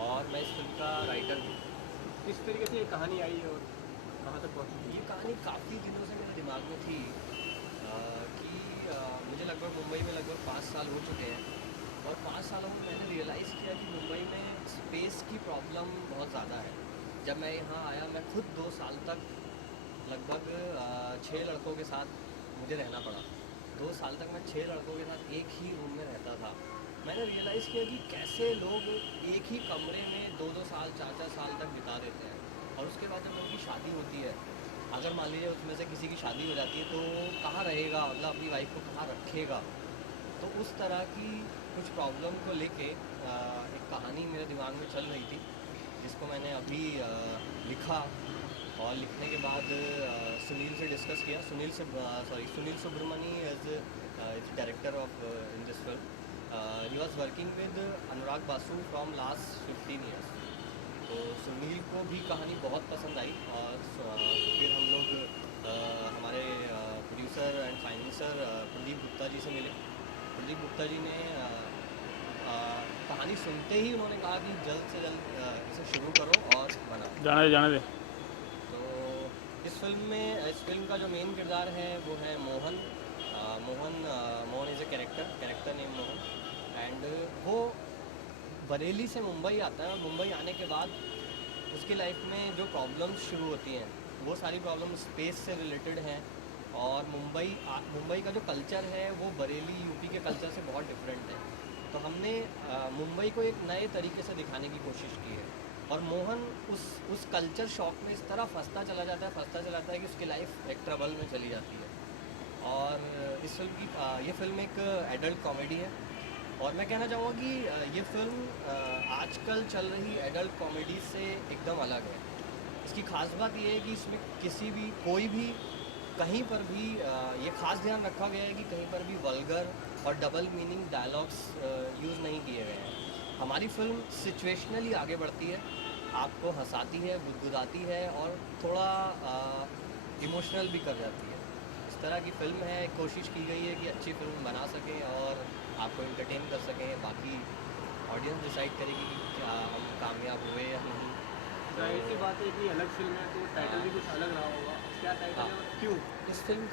और मैं इस फिल्म का राइटर हूँ। किस तरीके से ये कहानी आई और कहाँ तक पहुँची? ये कहानी काफ़ी दिनों से मेरे दिमाग में थी कि मुझे लगभग मुंबई में लगभग 5 साल हो चुके हैं, और 5 सालों में मैंने रियलाइज़ किया कि मुंबई में स्पेस की प्रॉब्लम बहुत ज़्यादा है। जब मैं यहाँ आया, मैं खुद 2 साल तक लगभग 6 लड़कों के साथ मुझे रहना पड़ा। 2 साल तक मैं 6 लड़कों के साथ एक ही रूम में रहता था। मैंने रियलाइज़ किया कि कैसे लोग एक ही कमरे में 2-2 साल 4-4 साल तक बिता देते हैं, और उसके बाद जब उनकी शादी होती है, अगर मान लीजिए उसमें से किसी की शादी हो जाती है, तो कहाँ रहेगा, मतलब अपनी वाइफ को कहाँ रखेगा। तो उस तरह की कुछ प्रॉब्लम को लेके एक कहानी मेरे दिमाग में चल रही थी, जिसको मैंने अभी लिखा, और लिखने के बाद सुनील से डिस्कस किया। Sunil Subramani is director of in this film. He was working with Anurag Basu from last 15 years. तो सुनील को भी कहानी बहुत पसंद आई, और फिर हम लोग हमारे producer and financer Pradeep Gupta ji से मिले। प्रदीप गुप्ता जी ने कहानी सुनते ही उन्होंने कहा कि जल्द से जल्द इसे शुरू करो और बनाओ। जाने दे। तो इस फिल्म का जो मेन किरदार है वो है Mohan. Mohan is a character name Mohan, and वो बरेली से मुंबई आता है, और मुंबई आने के बाद उसकी लाइफ में जो प्रॉब्लम्स शुरू होती हैं, वो सारी प्रॉब्लम स्पेस से रिलेटेड हैं। और मुंबई का जो कल्चर है वो बरेली यूपी के कल्चर से बहुत डिफरेंट है। तो हमने मुंबई को एक नए तरीके से दिखाने की कोशिश की है, और मोहन उस कल्चर शॉक में इस तरह फंसता चला जाता है कि उसकी लाइफ एक ट्रबल में चली जाती है। और इस फिल्म की ये फिल्म एक एडल्ट कॉमेडी है, और मैं कहना चाहूँगा कि ये फिल्म आजकल चल रही एडल्ट कॉमेडी से एकदम अलग है। इसकी खास बात ये है कि इसमें कोई भी कहीं पर भी ये खास ध्यान रखा गया है कि कहीं पर भी वल्गर और डबल मीनिंग डायलॉग्स यूज़ नहीं किए गए हैं। हमारी फिल्म सिचुएशनली आगे बढ़ती है, आपको हंसाती है, गुदगुदाती है, और थोड़ा इमोशनल भी कर जाती है। इस तरह की फिल्म है। कोशिश की गई है कि अच्छी फिल्म बना सकें और आपको एंटरटेन कर सकें। बाकी ऑडियंस डिसाइड करेगी कि क्या हम कामयाब हुए या नहीं। जाहिर सी बात है कि अलग फिल्म है तो टाइटल भी कुछ अलग रहा होगा। क्या टाइटल है और क्यों? इस फिल्म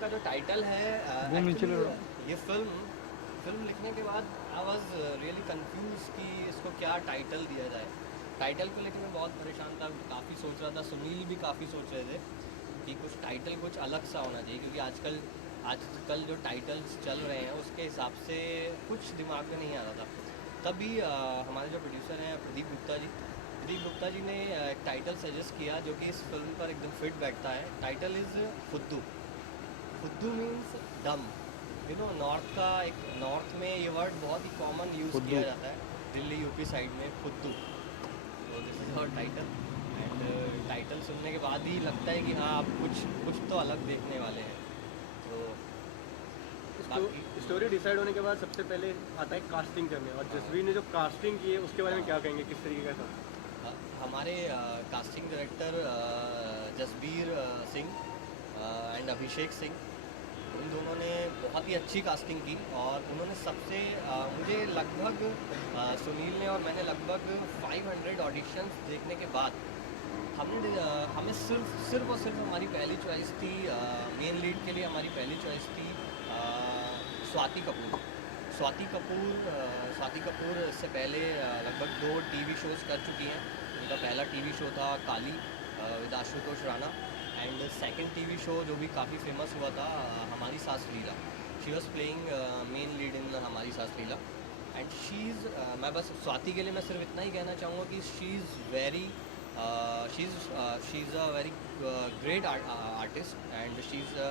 का जो टाइटल है, ये फिल्म लिखने के बाद आई वॉज रियली कंफ्यूज कि इसको क्या टाइटल दिया जाए। टाइटल को लेकर मैं बहुत परेशान था, काफ़ी सोच रहा था, सुनील भी काफ़ी सोच रहे थे कि कुछ टाइटल कुछ अलग सा होना चाहिए, क्योंकि आजकल जो टाइटल्स चल रहे हैं उसके हिसाब से कुछ दिमाग में नहीं आ रहा था। तभी हमारे जो प्रोड्यूसर हैं प्रदीप गुप्ता जी ने एक टाइटल सजेस्ट किया जो कि इस फिल्म पर एकदम फिट बैठता है। Title is Phuddu. Phuddu means dumb. North में ये वर्ड बहुत ही कॉमन यूज़ किया जाता है, दिल्ली यूपी साइड में फुद्दू। तो this is our title, and title सुनने के बाद ही लगता है कि हाँ, आप कुछ तो अलग देखने वाले हैं। तो स्टोरी डिसाइड होने के बाद सबसे पहले आता है कास्टिंग करने, और जसवीर ने जो कास्टिंग की है उसके बारे में क्या कहेंगे, किस तरीके का था? हमारे casting director Jasbir Singh and Abhishek Singh, उन दोनों ने बहुत ही अच्छी कास्टिंग की, और उन्होंने मुझे लगभग सुनील ने और मैंने लगभग 500 ऑडिशंस देखने के बाद हमें सिर्फ और सिर्फ हमारी पहली चॉइस थी, मेन लीड के लिए हमारी पहली चॉइस थी स्वाति कपूर इससे पहले लगभग 2 टीवी शोज़ कर चुकी हैं। उनका पहला टीवी शो था Kaali with Ashutosh Rana, and second TV show जो भी काफ़ी फेमस हुआ था Hamari Saas Leela. She was playing main lead in Hamari Saas Leela, and मैं बस स्वाति के लिए मैं सिर्फ इतना ही कहना चाहूँगा कि she is a very great artist, and she is a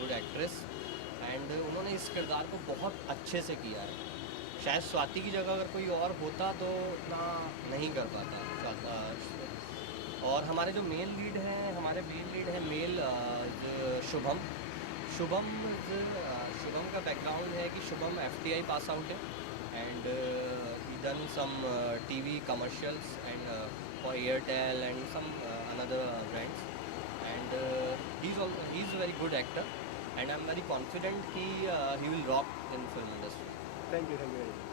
good actress, and उन्होंने इस किरदार को बहुत अच्छे से किया है। शायद स्वाति की जगह अगर कोई और होता तो इतना नहीं कर पाता। और हमारे जो मेन लीड है मेल शुभम का बैकग्राउंड है कि शुभम FTI पास आउट है, and he done some TV commercials and for Airtel and some another brands, and he's a very good actor, and I'm very confident कि he will rock in film industry. Thank you very much.